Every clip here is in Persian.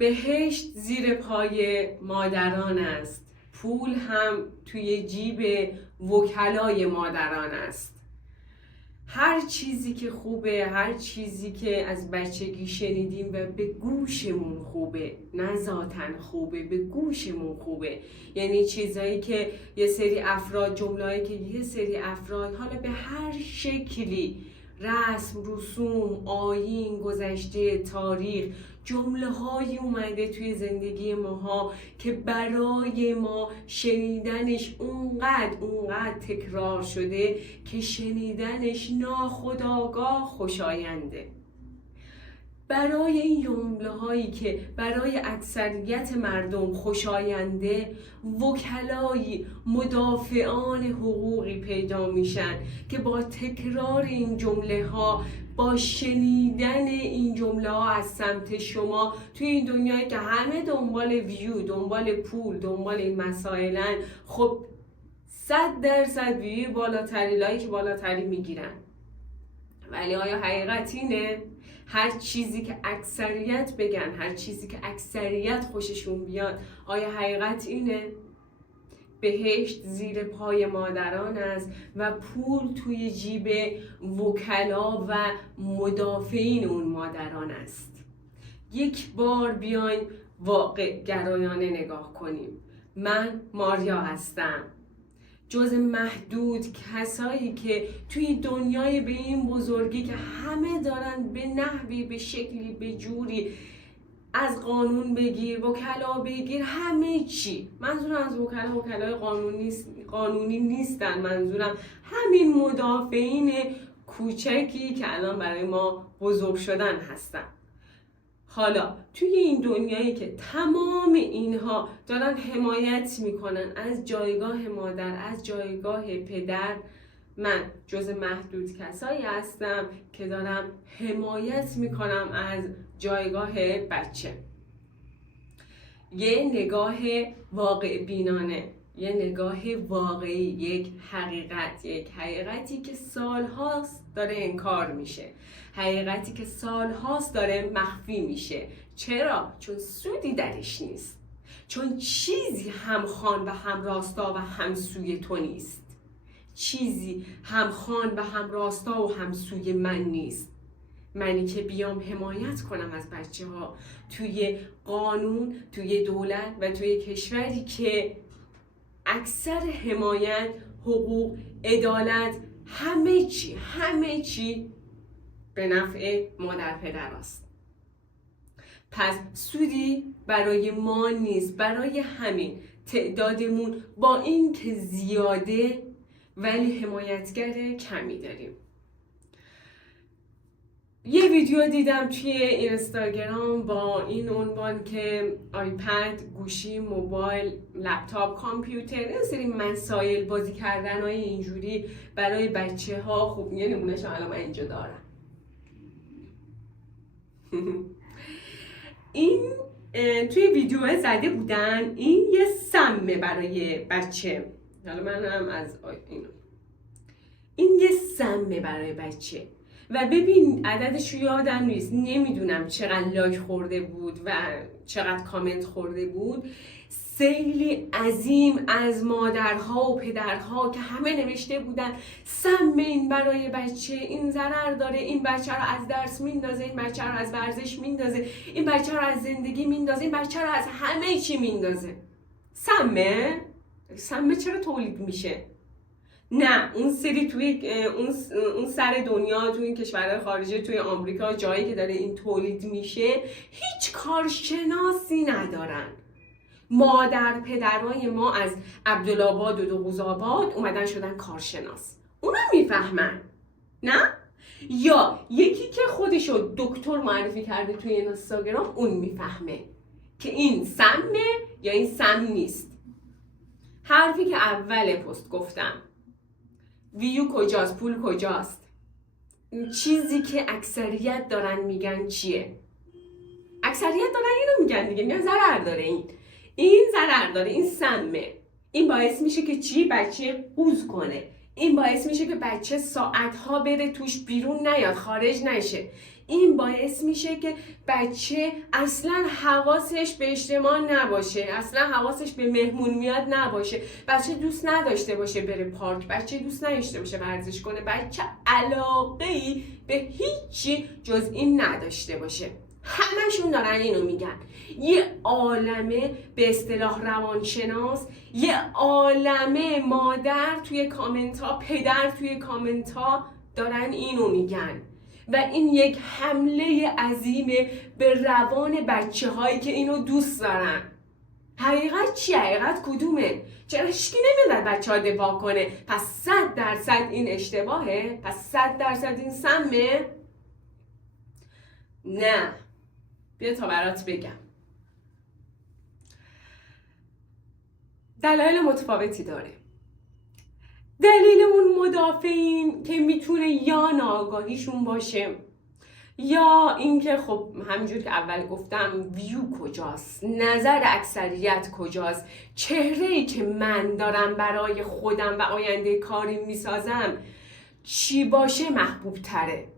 بهشت زیر پای مادران است، پول هم توی جیب وکلای مادران است. هر چیزی که خوبه، هر چیزی که از بچگی شنیدیم و به گوشمون خوبه، نه ذاتن خوبه، به گوشمون خوبه. یعنی چیزایی که یه سری افراد، جمله‌ای که یه سری افراد حالا به هر شکلی، رسم، رسوم، آیین، گذشته، تاریخ، جمله هایی اومده توی زندگی ماها که برای ما شنیدنش اونقدر تکرار شده که شنیدنش ناخودآگاه خوشاینده. برای این جمله هایی که برای اکثریت مردم خوشاینده، وکلایی، مدافعان حقوقی پیدا میشن که با تکرار این جمله ها، با شنیدن این جمله ها از سمت شما توی این دنیایی که همه دنبال ویو، دنبال پول، دنبال این مسائلن، خب 100% ویو بالاتری، لایک بالاتری میگیرن. ولی آیا حقیقت اینه؟ هر چیزی که اکثریت بگن، هر چیزی که اکثریت خوششون بیاد، آیا حقیقت اینه؟ بهشت زیر پای مادران است و پول توی جیب وکلا و مدافعین اون مادران است. یک بار بیاین واقع گرایانه نگاه کنیم. من ماریا هستم، جز محدود کسایی که توی دنیای به این بزرگی که همه دارن به نحوی، به شکلی، به جوری، از قانون بگیر، وکلا بگیر، همه چی. منظورم از وکلای قانونی نیستن، منظورم همین مدافعین کوچکی که الان برای ما بزرگ شدن هستن. حالا توی این دنیایی که تمام اینها دارن حمایت میکنن از جایگاه مادر، از جایگاه پدر، من جز محدود کسایی هستم که دارم حمایت میکنم از جایگاه بچه. یه نگاه واقع بینانه، یه نگاه واقعی، یک حقیقتی که سالهاست داره انکار میشه، حقیقتی که سالهاست داره مخفی میشه. چرا؟ چون سودی درش نیست، چون چیزی همخوان و هم راستا و هم سوی تو نیست، چیزی همخوان و هم راستا و هم سوی من نیست. منی که بیام حمایت کنم از بچه ها توی قانون، توی دولت و توی کشوری که اکثر حمایت، حقوق، عدالت، همه چی به نفع مادر پدر است. پس سودی برای ما نیست. برای همین تعدادمون با این که زیاده ولی حمایتگر کمی داریم. یه ویدیو دیدم توی اینستاگرام با این عنوان که آیپد، گوشی، موبایل، لپتاپ، کامپیوتر، این سری مسائل، بازی کردن های اینجوری برای بچه ها. خب یه نمونهش الان من اینجا دارم. این توی ویدیو زده بودن این یه سمه برای بچه. حالا من هم از این یه سمه برای بچه و ببین عددش رو یادم نیست، نمیدونم چقدر لایک خورده بود و چقدر کامنت خورده بود. سیلی عظیم از مادرها و پدرها که همه نوشته بودن سم این برای بچه، این ضرر داره، این بچه رو از درس میندازه، این بچه رو از ورزش میندازه، این بچه رو از زندگی میندازه، این بچه رو از همه چی میندازه. سمه چرا تولید میشه؟ نه، اون سری توی اون سر دنیا، توی این کشورهای خارجی، توی آمریکا، جایی که داره این تولید میشه هیچ کارشناسی ندارن. مادر پدرای ما از عبدالآباد و دوغوزآباد اومدن شدن کارشناس، اونا میفهمن. نه؟ یا یکی که خودشو دکتر معرفی کرده توی اینستاگرام، اون میفهمه که این سمه یا این سم نیست. حرفی که اول پست گفتم، ویو کجاست، پول کجاست؟ چیزی که اکثریت دارن میگن چیه؟ اکثریت دارن اینو میگن دیگه، میگن ضرر داره، این ضرر داره، این سمه، این باعث میشه که چی؟ بچه قوز کنه، این باعث میشه که بچه ساعتها بره توش، بیرون نیاد، خارج نشه، این باعث میشه که بچه اصلا حواسش به اجتماع نباشه، اصلا حواسش به مهمون میاد نباشه، بچه دوست نداشته باشه بره پارک، بچه دوست نداشته باشه ورزش کنه، بچه علاقه‌ای به هیچی جز این نداشته باشه. همشون دارن اینو میگن. یه عالمه به اصطلاح روانشناس، یه عالمه مادر توی کامنت ها، پدر توی کامنت ها دارن اینو میگن و این یک حمله عظیمه به روان بچه هایی که اینو دوست دارن. حقیقت چیه؟ حقیقت کدومه؟ چرا هیچکی نمیاد بچه ها دفاع کنه؟ پس 100% این اشتباهه؟ پس 100% این سمه؟ نه، بیا تا برات بگم. دلایل متفاوتی داره. دلیل اون مدافعین که میتونه یا ناآگاهیشون باشه، یا اینکه خب همینجور که اول گفتم ویو کجاست، نظر اکثریت کجاست، چهره‌ای که من دارم برای خودم و آینده کاری میسازم چی باشه محبوب تره.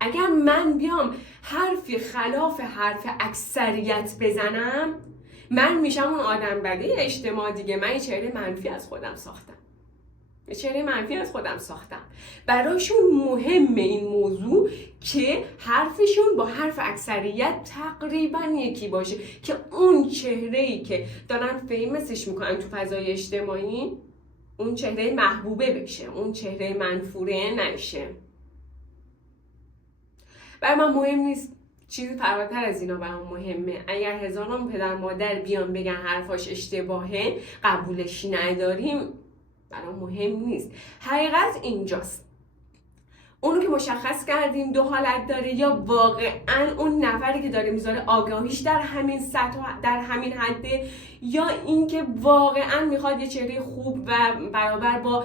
اگر من بیام حرفی خلاف حرف اکثریت بزنم، من میشم اون آدم بده اجتماع دیگه. من یه چهره منفی از خودم ساختم. براشون مهمه این موضوع که حرفشون با حرف اکثریت تقریبا یکی باشه، که اون چهره‌ای که دارن فیمسش میکنن تو فضای اجتماعی اون چهره محبوبه بشه، اون چهره منفوره نشه. برای من مهم نیست، چیزی فراتر از اینا برام مهمه. اگر هزاران پدر مادر بیان بگن حرفاش اشتباهه، قبولش نداریم، برام مهم نیست. حقیقت اینجاست. اونو که مشخص کردیم دو حالت داره، یا واقعا اون نفری که داره میذاره آگاهیش در همین سطح و در همین حده، یا اینکه واقعا میخواد یه چهره خوب و برابر با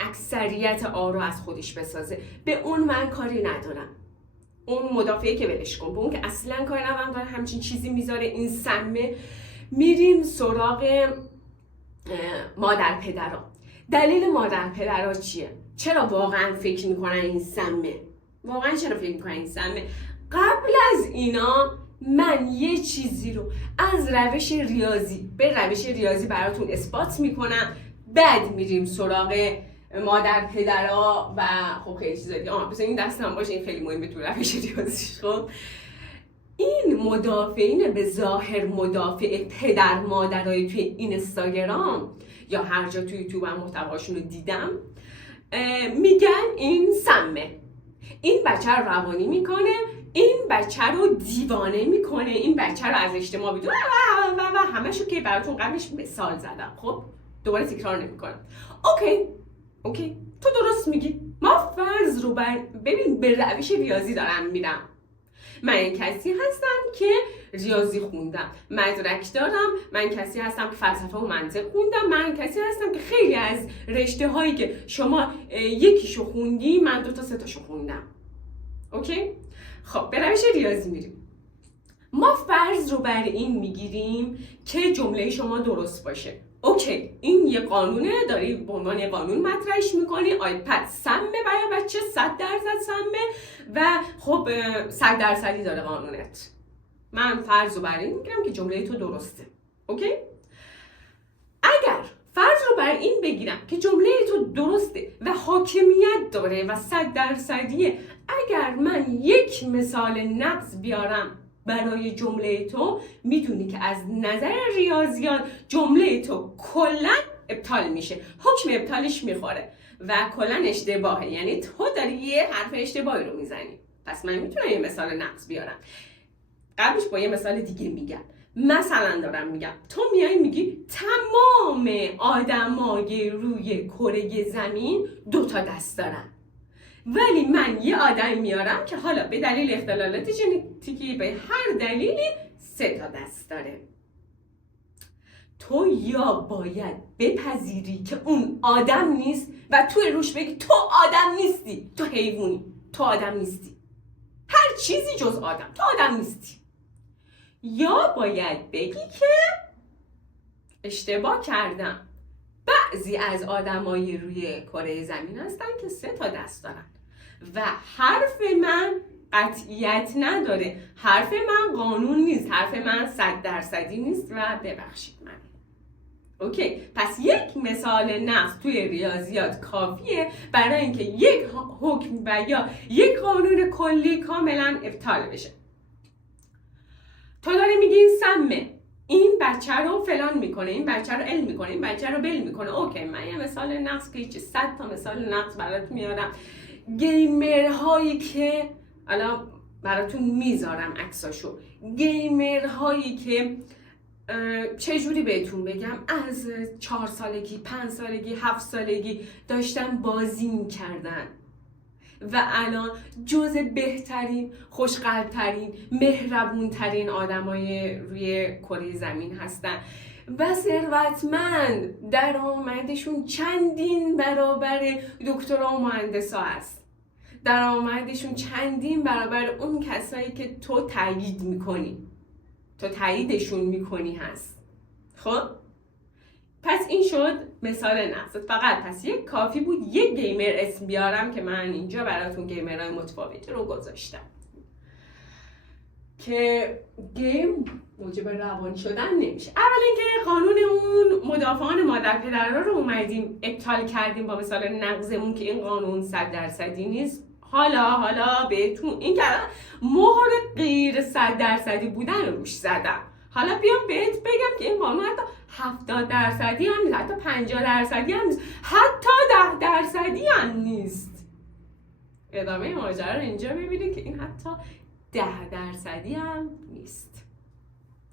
اکثریت آرا از خودش بسازه. به اون من کاری ندارم. اون مدافعه که ولش کن، به اون که اصلا کاری ندارم داره همچین چیزی میذاره، این سمه. میریم سراغ مادر پدرها. دلیل مادر پدرها چیه؟ چرا واقعا فکر میکنن این سمه؟ قبل از اینا من یه چیزی رو از روش ریاضی به روش ریاضی براتون اثبات میکنم، بعد میریم سراغ مادر پدرها و خب خیلی چیزا دیگه. بس این دستم باشه، این خیلی مهمه تو روش ریاضی. خب این مدافعین به ظاهر مدافع پدر مادرای توی اینستاگرام یا هر جا توی یوتیوب هم محتواشون رو دیدم، میگن این سمه، این بچه رو روانی میکنه، این بچه رو دیوانه میکنه، این بچه رو از اجتماع بیدون و همشو که براتون قبلش مثال زدم. خب دوباره تکرار نمیکنم. اوکی تو درست میگی. ما فرض رو ببین به روش ریاضی دارم میرم. من این کسی هستم که ریاضی خوندم، مدرک دارم، من کسی هستم که فلسفه و منطق خوندم، من کسی هستم که خیلی از رشته هایی که شما یکیشو خوندی من 2 تا 3 تاشو خوندم. اوکی؟ خب به روش ریاضی میریم. ما فرض رو بر این میگیریم که جمله شما درست باشه. اوکی، این یه قانونه، داری به عنوان یه قانون مطرحش میکنی. آیپد سمه برای بچه، 100% سمه و خب 100% داره قانونت. من فرض رو بر این میگیرم که جمله تو درسته. اوکی؟ اگر فرض رو بر این بگیرم که جمله تو درسته و حاکمیت داره و 100%، اگر من یک مثال نقض بیارم برای جمله تو، میدونی که از نظر ریاضیات جمله تو کلا ابطال میشه، حکم ابطالش میخوره و کلا اشتباهه. یعنی تو داری یه حرف اشتباهی رو میزنی. پس من میتونم یه مثال نقض بیارم، قبلش با یه مثال دیگه میگم. مثلا دارم میگم تو میای میگی تمام آدمای روی کره زمین 2 تا دست دارن، ولی من یه آدم میارم که حالا به دلیل اختلالات ژنتیکی به هر دلیلی 3 تا دست داره. تو یا باید بپذیری که اون آدم نیست و توی روش بگی تو آدم نیستی، تو حیوانی، تو آدم نیستی، هر چیزی جز آدم، تو آدم نیستی. یا باید بگی که اشتباه کردم، بعضی از آدمای روی کره زمین هستن که 3 تا دست دارن و حرف من قطعیت نداره، حرف من قانون نیست، حرف من 100% نیست و ببخشید من. اوکی، پس یک مثال نقض توی ریاضیات کافیه برای اینکه یک حکم و یا یک قانون کلی کاملا ابطال بشه. تو داری میگی این سمه، این بچه رو فلان میکنه، این بچه رو ال میکنه، این بچه رو بل میکنه. اوکی، من یه مثال نقض که هیچ 100 تا مثال نقض براتون میارم. گیمرهایی که الان براتون میذارم عکساشو، گیمرهایی که چجوری بهتون بگم، از 4 سالگی، 5 سالگی، 7 سالگی داشتن بازی میکردن و الان جز بهترین، خوشقلبترین، مهربونترین آدمای روی کره زمین هستن و ثروتمند، درآمدشون چندین برابر دکترا و مهندسا هست، درآمدشون چندین برابر اون کسایی که تو تایید میکنی، تو تاییدشون میکنی هست. خب پس این شد مثال نقص. فقط پس یک کافی بود یک گیمر اسم بیارم که من اینجا براتون گیمرهای متفاوتی رو گذاشتم که گیم موجب روانی شدن نمیشه. اول اینکه قانون اون مدافعان مادر پدرها رو اومدیم ابطال کردیم با مثال نقضمون که این قانون 100% نیست. حالا بهتون این که مهر غیر 100% بودن رو روش زدم. حالا بیام بهت بگم که این قانون حتی 70% هم نیست، حتی 50% هم نیست، حتی 10% هم نیست. ادامه ماجرا رو اینجا ببینید که این حتی 10% هم نیست.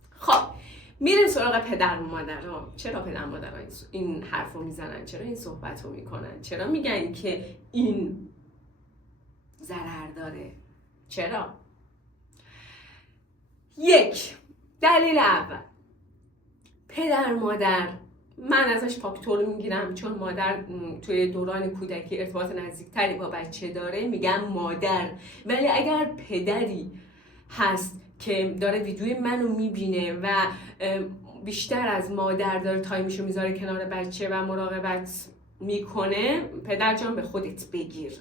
خب میریم سراغ پدر و مادرها. چرا پدر و مادرها این حرف رو میزنن؟ چرا این صحبت رو میکنن؟ چرا میگن که این ضرر داره؟ چرا؟ یک، دلیل اول، پدر مادر، من ازش فاکتور میگیرم چون مادر توی دوران کودکی ارتباط نزدیکتری با بچه داره، میگم مادر. ولی اگر پدری هست که داره ویدیوی منو میبینه و بیشتر از مادر داره تایمشو میذاره کنار بچه و مراقبت میکنه، پدر جان به خودت بگیر،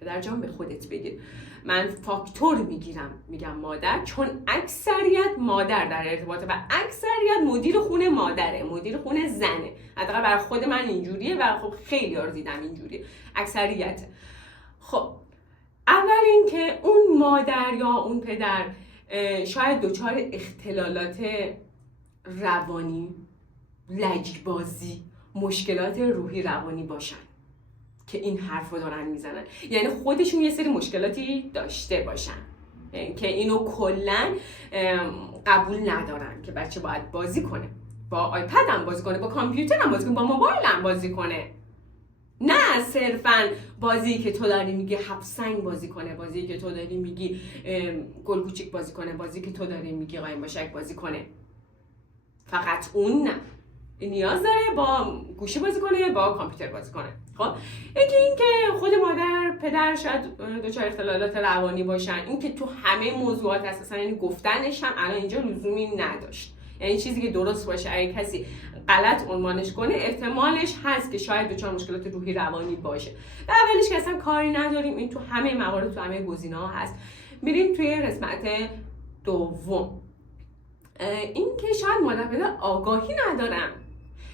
پدر جان به خودت بگیر. من فاکتور میگیرم میگم مادر، چون اکثریت مادر در ارتباطه و اکثریت مدیر خونه مادره، مدیر خونه زنه. حداقل برای خود من اینجوریه و خب خیلی ها رو دیدم اینجوریه، اکثریت. خب اول اینکه اون مادر یا اون پدر شاید دچار اختلالات روانی، لجبازی، مشکلات روحی روانی باشن که این حرف رو دارن میزنن، یعنی خودشون یه سری مشکلاتی داشته باشن که اینو کلن قبول ندارن که بچه باید بازی کنه، با آیپد هم بازی کنه، با کامپیوتر هم بازی کنه، با موبایل هم بازی کنه، نه صرفا بازی که تو داری میگی حب سنگ بازی کنه، بازی که تو داری میگی گل کوچیک بازی کنه، بازی که تو داری میگی قایم باشک بازی کنه. فقط اون نه، نیاز داره با گوشی بازی کنه، با کامپیوتر بازی کنه. خب یکی این که خود مادر پدر شاید دچار اختلالات روانی باشن، این که تو همه موضوعات اساسا، یعنی گفتنش هم الان اینجا لزومی نداشت، یعنی چیزی که درست باشه اگه کسی غلط عنوانش کنه احتمالش هست که شاید دچار مشکلات روحی روانی باشه. و اولش که اصلا کاری نداریم، این تو همه موارد، تو همه گزینه‌ها هست. میریم توی قسمت دوم، این که شاید مادر پدر آگاهی ندارن،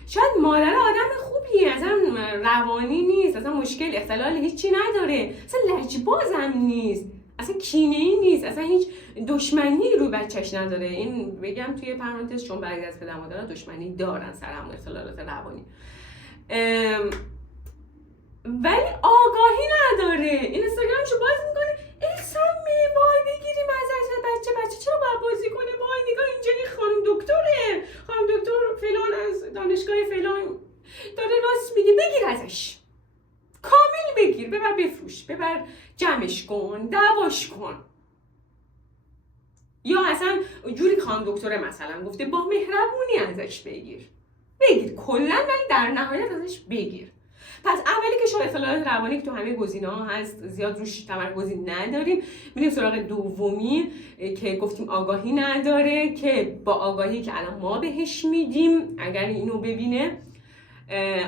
شاید مادر آدم خوبیه، اصلا روانی نیست، اصلا مشکل اختلال هیچی نداره، اصلا لجبازم نیست، اصلا کینه‌ای نیست، اصلا هیچ دشمنی رو بچهش نداره. این بگم توی پرانتز چون بعضی از پدر مادرها دشمنی دارن سر هم اختلالات روانی، ولی آگاهی نداره. این اینستاگرامشو باز میکنه، سمی وای بگیریم ازش بچه چرا باید بازی کنه، وای نگاه اینجا این خانم دکتره، خانم دکتر فلان از دانشگاه فلان داره راست میگه، بگیر ازش، کامل بگیر، ببر بفروش، ببر جمعش کن، دعواش کن. یا اصلا جوری خانم دکتره مثلا گفته با مهربونی ازش بگیر کلا، ولی در نهایت ازش بگیر. پس اولی که شما اطلاعات روانی که تو همه گزینه‌ها هست، زیاد روش تمرکزی نداریم. میریم سراغ دومی که گفتیم آگاهی نداره، که با آگاهی که الان ما بهش میدیم اگر اینو ببینه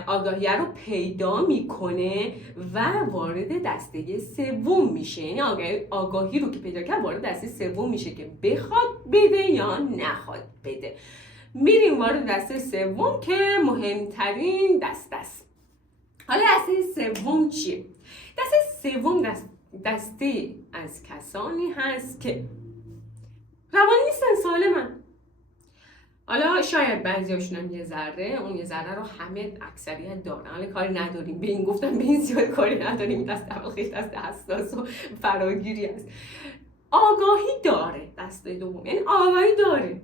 آگاهی رو پیدا میکنه و وارد دسته سوم میشه. یعنی آگاهی رو که پیدا کرد وارد دسته سوم میشه که بخواد بده یا نخواد بده. میریم وارد دسته سوم که مهمترین دسته است. حالا دسته سوم چیه؟ دسته سوم دسته از کسانی هست که روانی نیستن، سالمن. حالا شاید بعضیاشون هم یه ذره رو همه اکثریت دارن، حالا کاری نداریم به این گفتم، به این زیاد کاری نداریم. دست اول خیلی دست حساس و فراگیری است. آگاهی داره دسته دوم، یعنی آگاهی داره،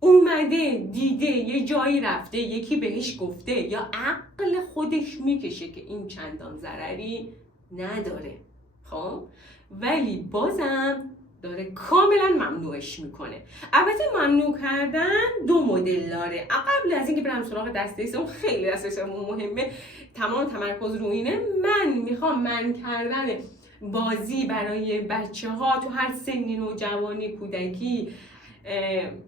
اومده دیده یه جایی رفته یکی بهش گفته یا عقل خودش میکشه که این چندان ضرری نداره، خب ولی بازم داره کاملا ممنوعش میکنه. البته ممنوع کردن دو مدل داره. قبل از اینکه برم سراغ دسته سوم، خیلی دسته سوم مهمه، تمام تمرکز رو اینه. من میخوام من کردن بازی برای بچه ها تو هر سنی، نوجوانی، کودکی،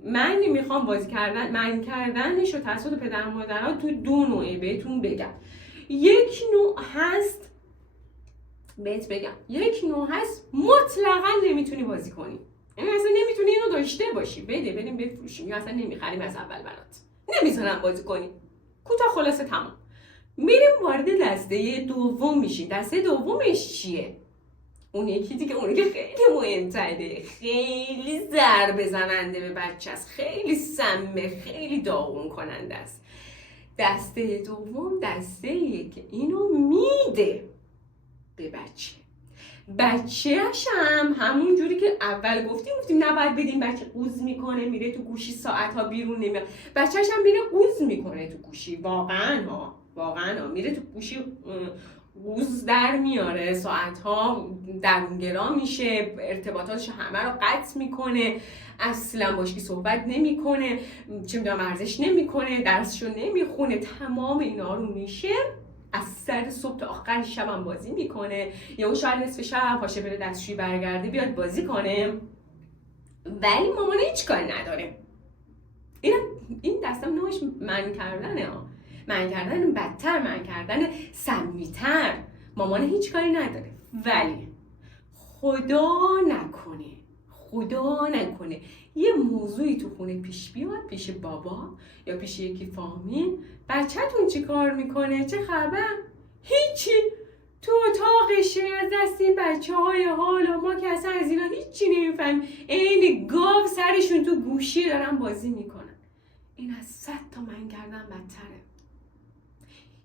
من میخوام بازی کردن من کردنش رو توسط پدر و مادرها تو دو نوعه بهتون بگم. یک نوع هست یک نوع هست مطلقا نمیتونی بازی کنی، یعنی اصلا نمیتونی اینو داشته باشی، بریم بفروشیم، یا اصلا نمیخریم از اول برات، نمیذارم بازی کنی. کوتاه خلاصه تمام. میریم وارد دسته دوم میشیم. دسته دومش چیه؟ اون یکی دیگه، اون که خیلی مهمتره، خیلی ضربه زننده به بچه است، خیلی سمه، خیلی داغون کننده است. دسته دوم دسته‌ایه که اینو میده به بچه‌ش هم همون جوری که اول گفتیم نباید بدیم، بچه قوز میکنه میره تو گوشی ساعت‌ها بیرون نمیاد، بچه‌ش هم میره قوز میکنه تو گوشی، واقعا میره تو گوشی قوز در میاره، ساعت‌ها درونگرا میشه، ارتباطاتش همه رو قطع میکنه، اصلا باش که صحبت نمیکنه، چه میدونم ورزش نمیکنه، درسشو نمیخونه، تمام اینا رو میشه از سر صبح تا آخر شبم بازی میکنه، یا اون شاید نصف شب پاشه بره دستشویی برگرده بیاد بازی کنه، ولی مامان هیچ کاری نداره. این دستم نوعش من کردنه ها، من کردن بدتر، من کردن سمیتر. مامان هیچ کاری نداره، ولی خدا نکنه یه موضوعی تو خونه پیش بیاد، پیش بابا یا پیش یکی فامیل، بچه‌تون چی کار میکنه؟ چه خبر؟ هیچی، تو اتاقشه، از دست این بچه‌های حالا ما که اصلا از اینا هیچی نمیفهمیم، عین گاو سرشون تو گوشی دارن بازی میکنن. این از 100 تا من کردن بدتره.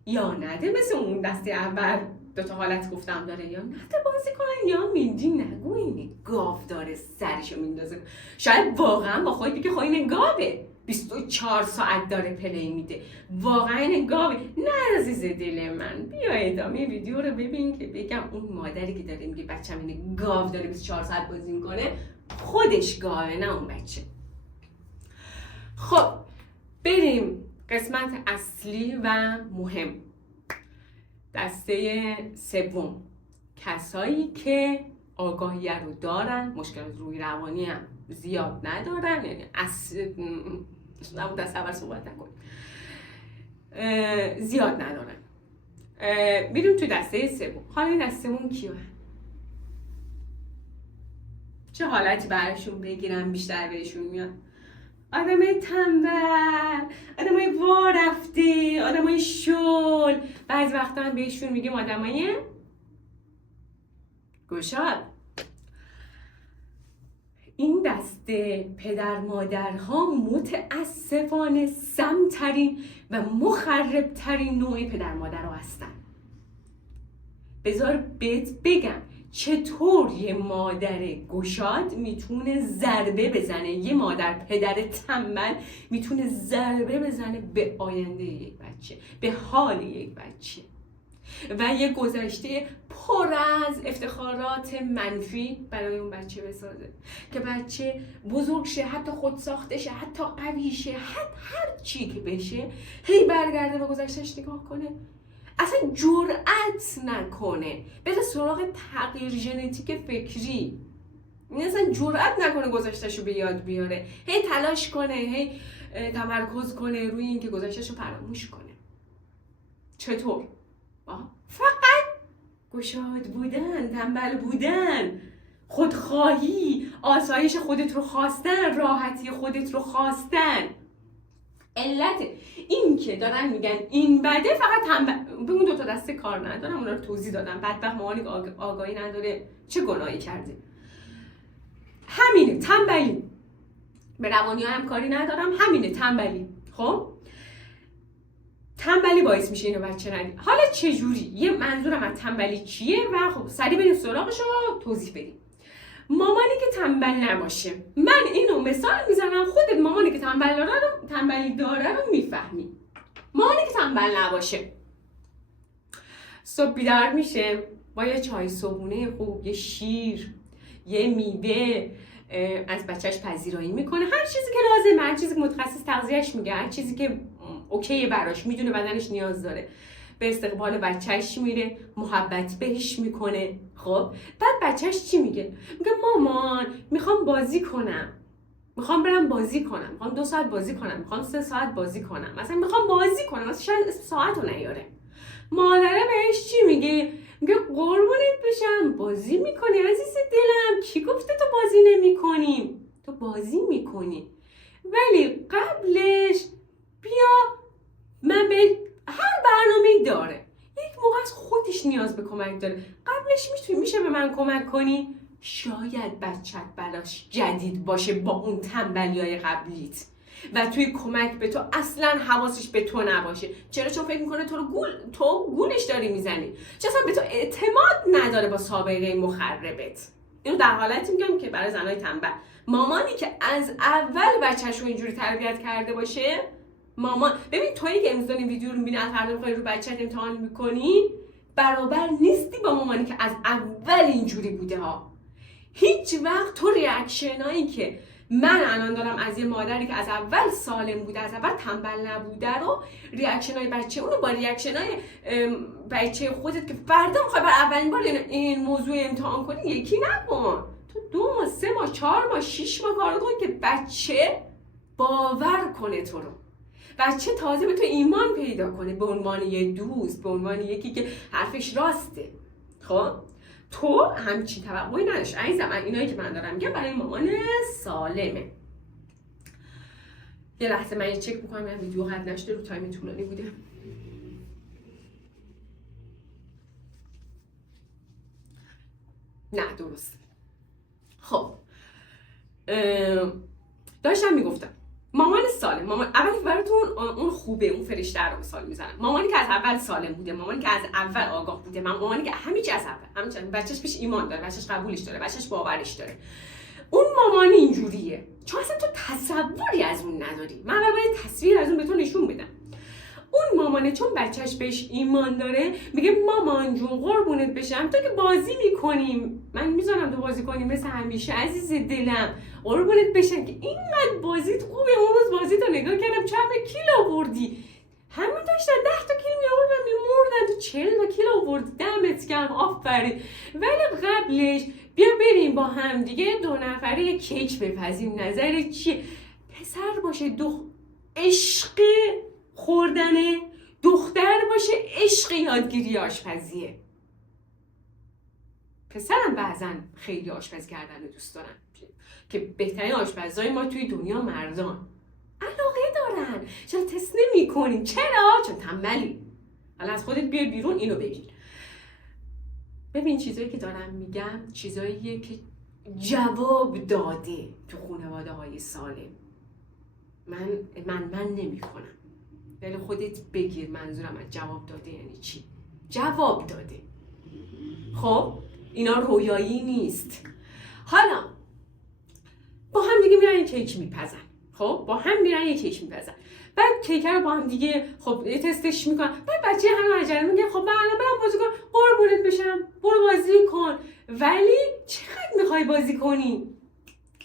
یا نده مثل اون دسته اول 2 تا حالت گفتم داره، یا نده بازی کنن، یا میدی نگو این گاو داره سرشو میندازه. شاید واقعا با خودت بگی خب این گاوه 24 ساعت داره پلی میده، واقعا این گاوه. نه عزیز دل من، بیا ادامه ویدیو رو ببین که بگم اون مادری که داره میگه بچه‌م این گاو داره 24 ساعت بازی میکنه خودش گاوه، نه اون بچه. خب بریم قسمت اصلی و مهم، دسته سوم، کسایی که آگاهی رو دارن، مشکلات روحی روانی هم زیاد ندارن، یعنی دست اول صحبت نکنیم، زیاد ندارن. میریم تو دسته سوم. حالا این دسته سوم کیه؟ چه حالتی برشون بگیرم بیشتر بهشون میاد؟ آدمای تنبل، آدمای وارفته، آدمای شل، بعضی وقتا هم بهشون میگیم آدمای گشاد. این دسته پدر مادرها متاسفانه سمترین و مخربترین نوع پدر مادرها هستن. بذار بهت بگم چطور یه مادر گشاد میتونه ضربه بزنه، یه مادر پدر تنبل میتونه ضربه بزنه به آینده یک بچه، به حال یک بچه و یه گذشته پر از افتخارات منفی برای اون بچه بسازه که بچه بزرگ شه، حتی خودساخته شه، حتی قوی شه، هر چی که بشه هی برگرده به گذشتهش نگاه کنه، اصلا جرأت نکنه بره سراغ تغییر ژنتیک فکری، اصلا جرأت نکنه گذشتهشو به یاد بیاره، هی تلاش کنه، هی تمرکز کنه روی این که گذشتهشو فراموش کنه. چطور؟ فقط گشاد بودن، تنبل بودن، خودخواهی، آسایش خودت رو خواستن، راحتی خودت رو خواستن. علت این که دارن میگن این بده فقط تنبل. به اون دو تا دسته کار ندارم، اونا رو توضیح دادم. بدبخت مامانی که آگاهی نداره چه گناهی کرده. همینه، تنبلی. به روانی هم کاری ندارم، همینه، تنبلی. خب تنبلی باعث میشه اینو بچه ندی. حالا چجوری؟ یه منظورم از تنبلی چیه و خب سریع بریم سراغش رو توضیح بدیم. مامانی که تنبل نباشه، من اینو مثال میزنم، خودت مامانی که تنبلی داره رو میفهمی. مامانی که تنبل نباشه، صبح بیدار میشه با یه چای صبحونه خوب، یه شیر، یه میوه، از بچهش پذیرایی میکنه، هر چیزی که لازمه، هر چیزی که متخصص تغذیهش میگه، هر چیزی که اوکیه براش، میدونه بدنش نیاز داره، به استقبال بچهش میره، محبت بهش میکنه. خب بعد بچهش چی میگه؟ میگه مامان میخوام بازی کنم، میخوام برم بازی کنم، میخوام 2 ساعت بازی کنم، میخوام 3 ساعت بازی کنم، مثلا میخوام بازی کنم، مثلا شاید اسم ساعت رو نیاره. مادره بهش چی میگه؟ میگه قربونت بشم بازی میکنی عزیز دلم، کی گفته تو بازی نمیکنی؟ تو بازی میکنی، ولی قبلش بیا من به هر برنامه‌ای داره، یک موقع از خودش نیاز به کمک داره، قبلش میشه به من کمک کنی؟ شاید بچت براش جدید باشه با اون تنبلیای قبلیت و توی کمک به تو اصلا حواسش به تو نباشه. چرا؟ چون فکر میکنه تو گولش داری میزنی، چون اصلا به تو اعتماد نداره با سابقه مخربت. اینو در حالتی میگم که برای زنای تنبل، مامانی که از اول بچه‌شو اینجوری تربیت کرده باشه، مامان ببین تویی که امروز این ویدیو رو میبینی از فردا میخوای رو بچه‌ت امتحان میکنی، برابر نیستی با مامانی که از اول اینجوری بوده ها. هیچ وقت تو ریاکشنایی که من الان دارم از یه مادری که از اول سالم بوده، از اول تنبل نبوده رو، ریاکشنای بچه اونو با ریاکشنای بچه خودت که فردا میخوای برای اولین بار این موضوع امتحان کنی یکی نکن. تو 2 ماه، 3 ماه، 4 ماه، 6 ماه کار کن که بچه باور کنه تو رو، بچه تازه به تو ایمان پیدا کنه به عنوان یه دوست، به عنوان یکی که حرفش راسته. خب تو همچین توقعی نداشت عزیزم. اینایی که من دارم میگم برای مامان سالمه. یه لحظه من یه چک میکنم این ویدیو قد نشده، رو تایم طولانی بوده. نه درست. خب داشتم میگفتم مامان سالم، مامان اولی براتون اون خوبه، اون فرشته رو مثال میزنم. مامانی که از اول سالم بوده، مامانی که از اول آگاه بوده، مامانی که همه چی از اول، همین بچه‌ش پیش ایمان داره، بچه‌ش قبولش داره، بچه‌ش باورش داره. اون مامانی اینجوریه چون اصلا تو تصوری از اون نداری. من باید تصویر از اون به تو نشون بدم. اون مامانه چون بچهش بهش ایمان داره، میگه مامان جون قربونت بشم، تو که بازی میکنیم، من میذارم تو بازی کنی مثل همیشه عزیز دلم، قربونت بشم که اینقدر بازیت خوبه. اون روز بازیت رو نگاه کردم چند کیلو آوردی، همه داشتن 10 تا کیلو میآوردن میمردن، تو 40 تا کیلو آوردی، دمت گرم، آفرین. ولی قبلش بیا بریم با هم دیگه 2 نفره یه کیک بپزیم، نظرت چیه؟ پسر باشه عشق خوردنه، دختر باشه عشق یادگیری آشپزیه. پسرم بعضا خیلی آشپزی کردن رو دوست دارن که بهترین آشپزای ما توی دنیا مردان علاقه دارن. چرا تست نمی کنین؟ چرا؟ چون تنبلی. حالا از خودت بیار بیرون اینو بگیر. ببین چیزایی که دارم میگم چیزاییه که جواب داده تو خانواده های سالم. من نمی کنم، ولی خودت بگیر منظورم از جواب داده یعنی چی. جواب داده. خب اینا رویایی نیست. حالا با هم دیگه میرن یه کیک میپزن. خب با هم میرن یه کیک میپزن، بعد کیک رو با هم دیگه خب یه تستش میکنن، بعد بچه همه عجله میگه خب من الان برم بازی کنم. قربونت بشم برو بازی کن، ولی چقدر میخوای بازی کنی؟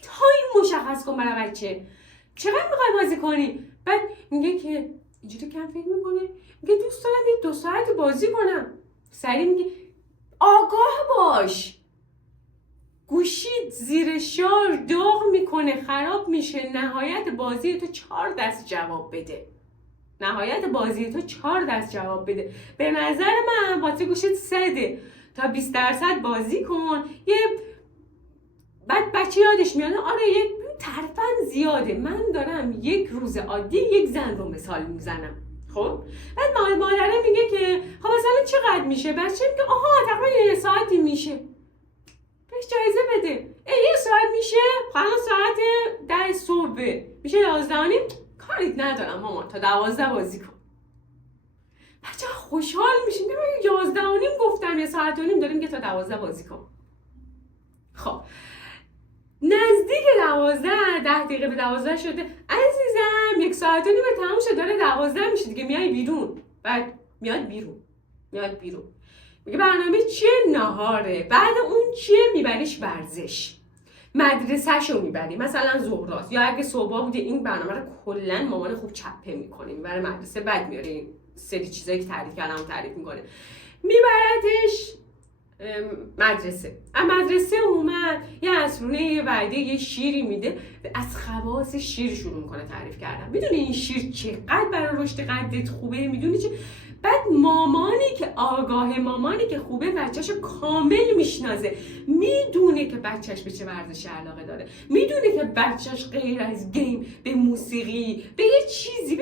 تایم مشخص کن برای بچه. چقدر میخوای بازی کنی؟ بعد میگه که اینجوری کم فکر میکنه، میگه دوست دارم یه 2 ساعت بازی کنم. سریع میگه آگاه باش، گوشید زیر شار داغ میکنه، خراب میشه، نهایت بازی تو 4 دست جواب بده. نهایت بازی تو 4 دست جواب بده. به نظر من باتری گوشت 3 تا 20% بازی کن. یه بعد بچه یادش میاد آره یه ترفند زیاده، من دارم یک روز عادی یک زن رو مثال میزنم. خب بعد مادره میگه که خب مثلا چقدر میشه؟ بچه میگه آها تقریبا 1 ساعتی میشه. بهش جایزه بده. 1 ساعت میشه، الان ساعت 10 صبح میشه 11:30. کاریت ندارم مامان تا 12 بازی کن. بچه خوشحال میشه. میگه 11:30 گفتم 1 ساعت و نیم داریم که تا 12 بازی کن. خب نزدیک 10 دقیقه به 12 شده. عزیزم 1 ساعت و نیم تموم شده، داره 12 میشه دیگه، میای بیرون. بعد میاد بیرون میگه برنامه چیه؟ نهاره. بعد اون چیه؟ میبریش ورزش، مدرسه‌شو میبری، مثلا ظهراست، یا اگه صبح بوده این برنامه رو کلا مامان خوب چپه میکنه، میبره مدرسه، بعد میاره این سری چیزایی که تعریف کردم تعریف میکنه، میبردش مدرسه. مدرسه اومد یه عصرونه یه وعده یه شیری میده، از خواص شیر شروع میکنه تعریف کردن. میدونی این شیر چقدر برای رشد قدت خوبه؟ میدونی چه؟ بعد مامانی که آگاه، مامانی که خوبه بچه‌شو کامل میشناسه، میدونه که بچه‌ش به چه ورزشی علاقه داره، میدونه که بچه‌ش غیر از گیم به موسیقی، به یه چیز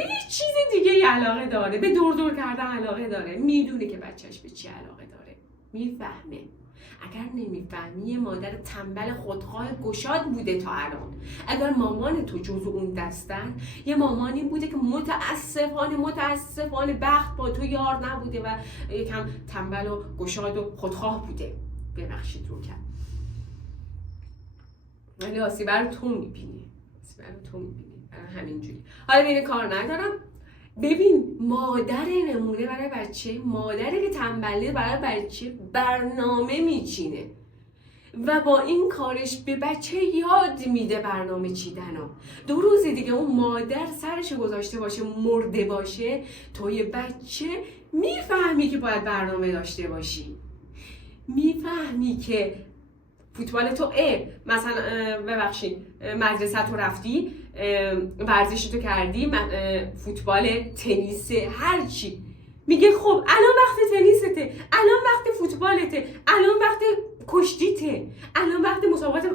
دیگه علاقه داره، به دور کردن علاقه داره، میدونه که بچه‌ش به چی علاقه داره، میفهمه. اگر نمیفهمی مادر تنبل خودخواه گشاد بوده تا الان. اگر مامان تو جزو اون دستن، یه مامانی بوده که متاسفانه بخت با تو یار نبوده و یکم تنبل و گشاد و خودخواه بوده. ببخشید رو کرد، ولی آسیبه رو تو میبینی، همینجوری. حالا بینه کار ندارم. ببین مادر نمونه برای بچه، مادری که تنبله برای بچه برنامه میچینه و با این کارش به بچه یاد میده برنامه چیدنو. 2 روز دیگه اون مادر سرش گذاشته باشه مرده باشه، توی بچه میفهمی که باید برنامه داشته باشی، میفهمی که فوتبال تو مثلا ببخشید مدرسه تو رفتی، ورزش تو کردی، فوتبال، تنیس، هر چی، میگه خب الان وقت تنیسته، الان وقت فوتبالته، الان وقت کشتیته، الان وقت مسابقات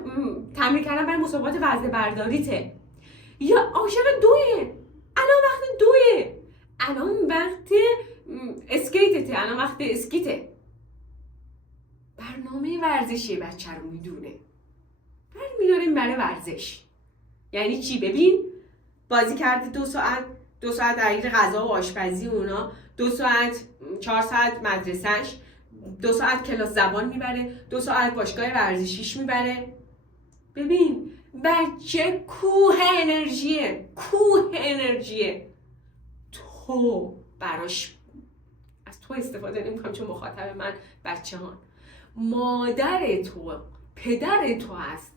تمرین کردن برای مسابقات وزنه برداریته، یا عاشق دوه، الان وقت دوه، الان وقت اسکیتته، الان وقت اسکیته. برنامه ورزشی بچه رو میدونه، میداریم برای ورزش. یعنی چی؟ ببین بازی کرده 2 ساعت درگیر غذا و آشپزی اونا، 2 ساعت 4 ساعت مدرسهش، 2 ساعت کلاس زبان میبره، 2 ساعت باشگاه ورزشیش میبره. ببین بچه کوه انرژیه. تو براش از تو استفاده نمی‌کنم چون مخاطب من بچه هان. مادر تو، پدر تو هست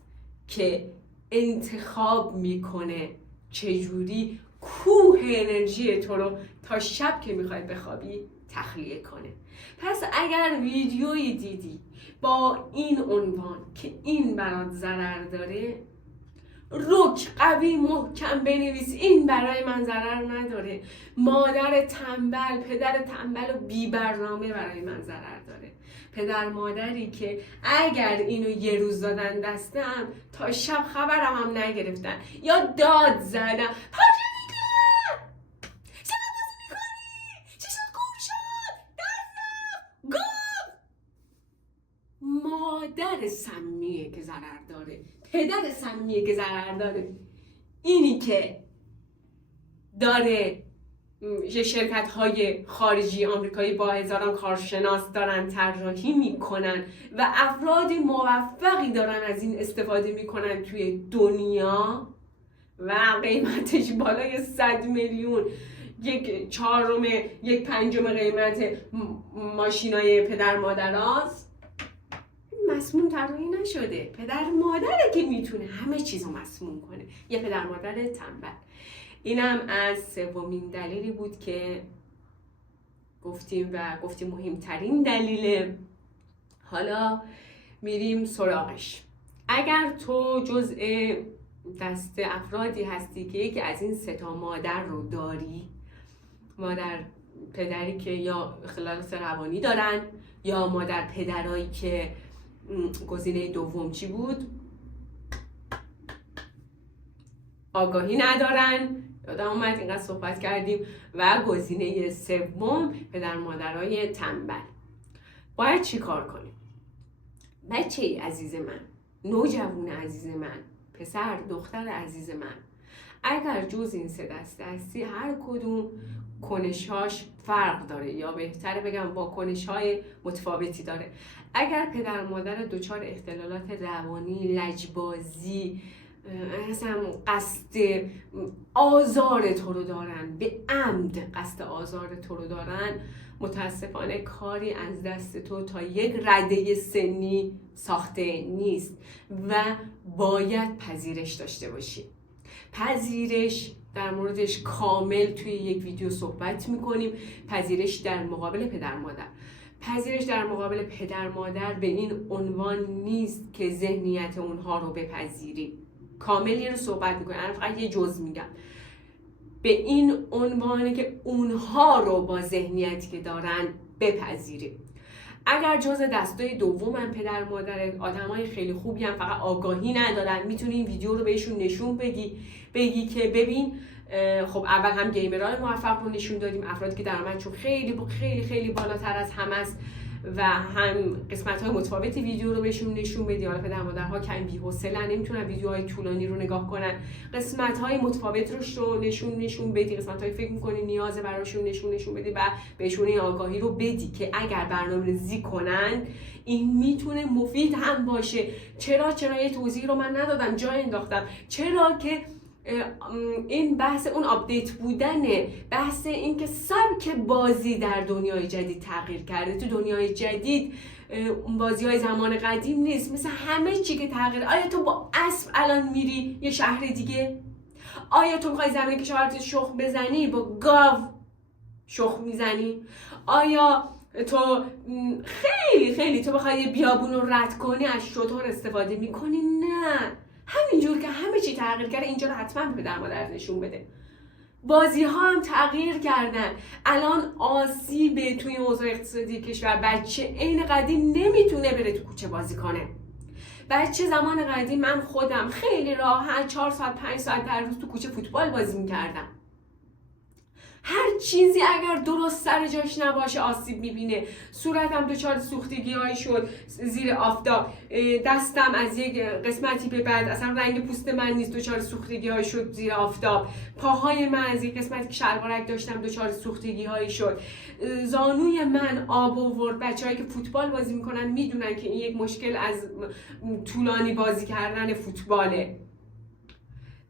که انتخاب میکنه چجوری کوه انرژی تو رو تا شب که میخوای بخوابی تخلیه کنه. پس اگر ویدیویی دیدی با این عنوان که این برات ضرر داره، رک قوی محکم بنویس این برای من ضرر نداره. مادر تنبل، پدر تنبل و بی برنامه برای من ضرر داره. پدر مادری که اگر اینو یه روز دادن دستم تا شب خبرم هم نگرفتن یا داد زدم پاشه دیگه چرا بازی میکنی؟ چی شد کور شد؟ دستم گفت. مادر سمیه که ضرر داره، پدر سمیه که ضرر داره. اینی که داره شرکت‌های خارجی آمریکایی با هزاران کارشناس دارن طراحی میکنن و افراد موفقی دارن از این استفاده میکنن توی دنیا و قیمتش بالای 100 میلیون، 1/4 1/5 قیمت ماشینای پدر مادراست. مسموم طراحی نشده. پدر مادره که میتونه همه چیزو مسموم کنه، یه پدر مادر تنبل. اینم از 3مین دلیلی بود که گفتیم مهمترین دلیل. حالا میریم سراغش. اگر تو جزء دسته افرادی هستی که یکی از این 3 مادر رو داری، مادر پدری که یا اختلالات روانی دارن یا مادر پدرایی که گزینه دوم چی بود؟ آگاهی ندارن. یادم اومد اینقدر صحبت کردیم. و گزینه سوم پدر مادرای تنبل. باید چی کار کنیم؟ بچه عزیز من، نوجوان عزیز من، پسر دختر عزیز من، اگر جز این سه دسته هستی هر کدوم کنش‌هاش فرق داره، یا بهتره بگم واکنش‌های متفاوتی داره. اگر پدر مادر دچار اختلالات روانی، لجبازی، اصلا قصد آزار تو رو دارن، به عمد قصد آزار تو رو دارن، متاسفانه کاری از دست تو تا یک رده سنی ساخته نیست و باید پذیرش داشته باشی. پذیرش در موردش کامل توی یک ویدیو صحبت میکنیم. پذیرش در مقابل پدر مادر. پذیرش در مقابل پدر مادر به این عنوان نیست که ذهنیت اونها رو بپذیری. کاملی رو صحبت میکنم، من فقط یه جزء میگم. به این عنوانه که اونها رو با ذهنیتی که دارن بپذیری. اگر جزء دستای دومن پدر مادر آدمای خیلی خوبی هم، فقط آگاهی ندارن، میتونی این ویدیو رو بهشون نشون بگی که ببین خب اول هم گیمرهای موفق رو نشون دادیم، افرادی که درآمدشون خیلی خیلی خیلی بالاتر از همه است، و هم قسمت‌های متفاوتی ویدیو رو بهشون نشون بدی. حالا پدر مادرها که این بی‌حوصله‌ن نمیتونن ویدیوهای طولانی رو نگاه کنن، قسمت‌های متفاوت رو نشون بدی، قسمت‌های فکر می‌کنی نیازه براشون نشون بدی و بهشون این آگاهی رو بدی که اگر برنامه‌ریزی کنن این میتونه مفید هم باشه. چرا یه توضیح رو من ندادم، جا انداختم. چرا که این بحث اون آپدیت بودنه، بحث این که سبک بازی در دنیای جدید تغییر کرده. تو دنیای جدید بازی‌های زمان قدیم نیست، مثل همه چی که تغییر. آیا تو با اسب الان میری یه شهر دیگه؟ آیا تو می‌خوای زمین کشاورزی شخم بزنی با گاو شخم میزنی؟ آیا تو خیلی تو بخوای بیابون رو رد کنی از شتر استفاده میکنی؟ نه. همینجور که همه چی تغییر کرده اینجا رو حتما پدر مادر نشون بده. بازی ها هم تغییر کردن. الان آسیب توی اوضاع اقتصادی کشور، بچه عین قدیم نمیتونه بره تو کوچه بازی کنه. بچه زمان قدیم من خودم خیلی راحت 4 ساعت 5 ساعت در روز تو کوچه فوتبال بازی میکردم. هر چیزی اگر درست سر جاش نباشه آسیب میبینه. صورتم دچار سوختگی‌هایی شد زیر آفتاب، دستم از یک قسمتی به بعد اصلا رنگ پوست من نیست، دچار سوختگی‌هایی شد زیر آفتاب. پاهای من از یک قسمتی که شلوارک داشتم دچار سوختگی‌هایی شد. زانوی من آب آورد. بچه‌هایی که فوتبال بازی میکنن میدونن که این یک مشکل از طولانی بازی کردن فوتباله.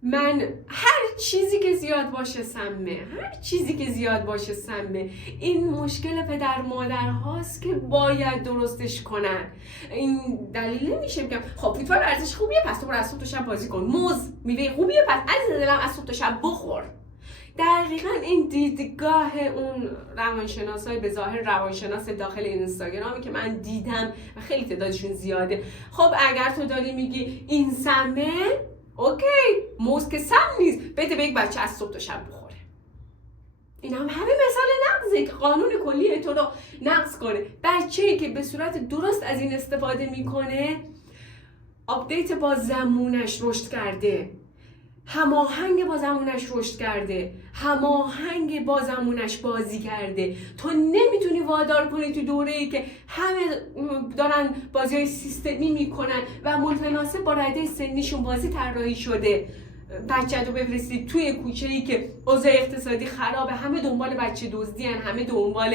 من هر چیزی که زیاد باشه سمه. این مشکل پدر مادر هاست که باید درستش کنن. این دلیل نمیشه بگم خب فوتبال ورزش خوبیه پس تو برو از صبح تا شب بازی کن. موز میوه خوبیه پس عزیز دلم از صبح تا شب بخور. دقیقاً این دیدگاه اون روانشناسای به ظاهر روانشناس داخل اینستاگرامی که من دیدم و خیلی تعدادشون زیاده. خب اگر تو داری میگی این سمه، اوکی، موز که سم نیست، بده به یک بچه از صبح تا شب بخوره. این هم همه مثال نقضه که قانون کلی تو رو نقض کنه. بچه‌ای که به صورت درست از این استفاده میکنه، آپدیت با زمونش رشد کرده، هماهنگ با زمونش رشد کرده، هماهنگ با زمونش بازی کرده. تو نمیتونی وادار کنی تو دوره‌ای که همه دارن بازی‌های سیستمی میکنن و متناسب با رده سنیشون بازی طراحی شده، بچه رو بفرستی توی کوچه‌ای که اوضاع اقتصادی خرابه، همه دنبال بچه دزدی‌ان، همه دنبال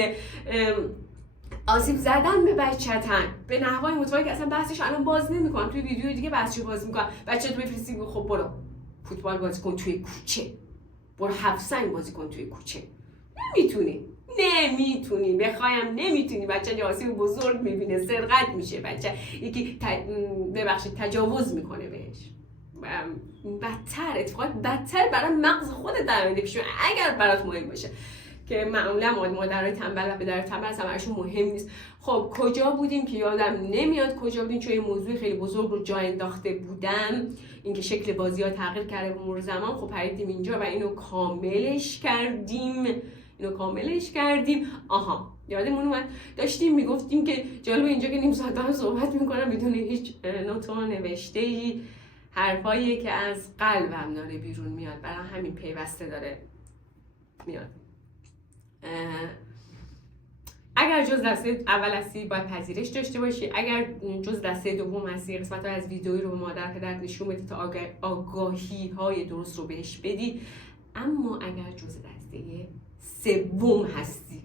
آسیب زدن به بچه‌تن به نحوهای متفاوتی که اصلا بحثش الان باز نمی‌کنم، توی ویدیو دیگه بحثش باز می‌کنم. بچه رو بفرستی خب برو فوتبال بازی کن توی کوچه، برو هفت سنگ بازی کن توی کوچه. نمیتونی بخوایم نمیتونی. بچه یه آسیب بزرگ میبینه، سرقت میشه، بچه یکی تجاوز میکنه بهش. اتفاقات بدتر برای مغز خودت در آینده پیش میاد اگر برات مهم باشه، که معمولا مادرای تنبل و پدرای تنبل اصلا براشون مهم نیست. خب کجا بودیم که یادم نمیاد کجا بودیم، چون یه موضوع خیلی بزرگ رو جا انداخته بودم، اینکه شکل بازی‌ها تغییر کرده به مرور زمان. خب پریدیم اینجا و اینو کاملش کردیم اینو کاملش کردیم. آها یادمون اومد داشتیم میگفتیم که جالب اینجا که نیم ساعت هم صحبت میکنم بدون هیچ نوت و نوشته‌ای، حرفایی که از قلبم داره بیرون میاد، برای همین پیوسته داره میاد. اگر جز دسته اول هستی باید پذیرش داشته باشی، اگر جز دسته دوم هستی قسمت از ویدئویی رو به مادر پدر نشون بدی تا آگاهی های درست رو بهش بدی. اما اگر جز دسته سوم هستی،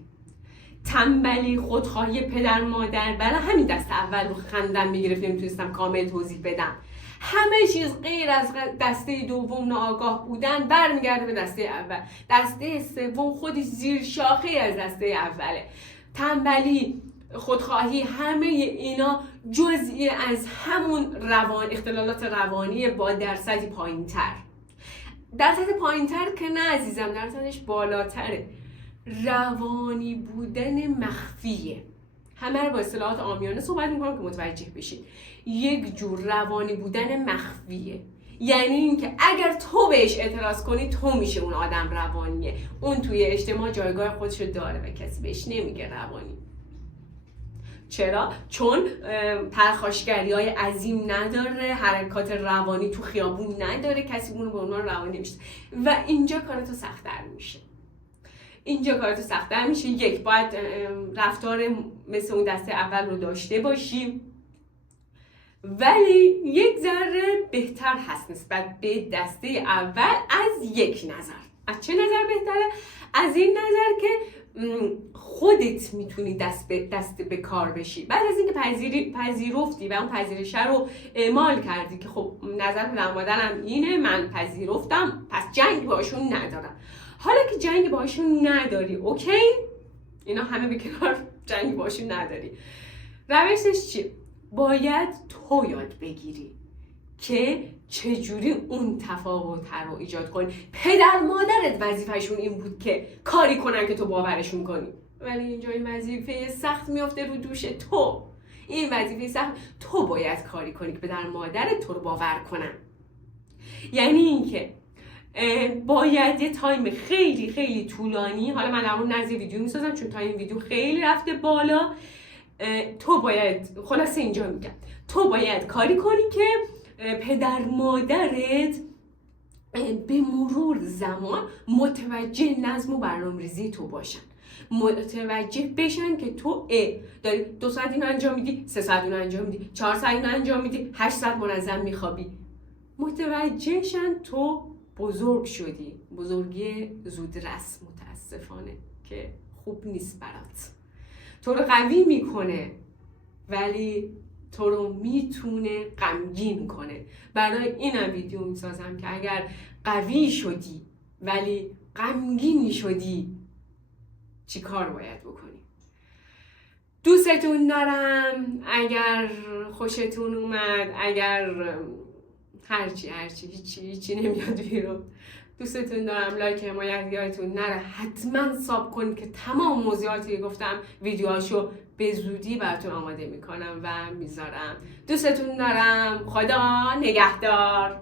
تنبلی، خودخواهی پدر مادر، برای همین دسته اول رو خندم میگرفت نمیتونستم کامل توضیح بدم، همه چیز غیر از دسته دوم ناآگاه بودن برمیگرده به دسته اول. دسته سوم خودش زیر شاخه از دسته اوله. تنبلی، خودخواهی، همه اینا جزئی از همون اختلالات روانی با درصدی پایین‌تر. درصد پایین‌تر که نه عزیزم، درصدش بالاتره. روانی بودن مخفیه. همه رو با اصطلاحات عامیانه صحبت میکنم که متوجه بشید. یک جور روانی بودن مخفیه، یعنی اینکه اگر تو بهش اعتراض کنی تو میشه اون آدم روانیه. اون توی اجتماع جایگاه خودشو داره و کسی بهش نمیگه روانی. چرا؟ چون پرخاشگری های عظیم نداره، حرکات روانی تو خیابون نداره، کسی اونو به عنوان روانی نمیشه و اینجا کارتو سخت‌تر میشه. یک، باید رفتار مثل اون دسته اول رو داشته باشی، ولی یک ذره بهتر هست نسبت به دسته اول از یک نظر. از چه نظر بهتره؟ از این نظر که خودت میتونی دست به کار بشی. بعد از اینکه پذیرفتی و اون پذیرش رو اعمال کردی که خب نظر پدر مادرم اینه، من پذیرفتم، پس جنگ باشون ندارم. حالا که جنگ باشون نداری، اوکی، اینا همه به کنار، جنگ باشون نداری، روشش چیه؟ باید تو یاد بگیری که چجوری اون تفاوت رو ایجاد کنی. پدر مادرت وظیفهشون این بود که کاری کنن که تو باورشون کنی، ولی اینجا این وظیفه سخت میفته رو دوش تو. این وظیفه سخت، تو باید کاری کنی که پدر مادرت تو رو باور کنن. یعنی اینکه باید یه تایم خیلی خیلی طولانی، حالا من همون نظر ویدیو میسازم چون تایم ویدیو خیلی رفته بالا، تو باید، خلاصه اینجا میگم، تو باید کاری کنی که پدر مادرت به مرور زمان متوجه نظم و برنامه‌ریزی تو باشن، متوجه بشن که تو داری 2 ساعت اینو انجام میدی، 3 ساعت اینو انجام میدی، 4 ساعت اینو انجام میدی، 8 ساعت منظم میخوابی. متوجه شن تو بزرگ شدی. بزرگی زودرس متاسفانه که خوب نیست برات، تو رو قوی میکنه ولی تو رو میتونه غمگین کنه. برای اینم ویدیو میسازم که اگر قوی شدی ولی غمگین شدی چی کار باید بکنی. دوستتون دارم. اگر خوشتون اومد، اگر هرچی هیچی نمیاد بیرون، دوستتون دارم. لایک حمایت یادتون نره، حتما ساب کنید که تمام موضوعاتی که گفتم ویدیوهاشو به زودی براتون آماده میکنم و میذارم. دوستتون دارم. خدا نگهدار.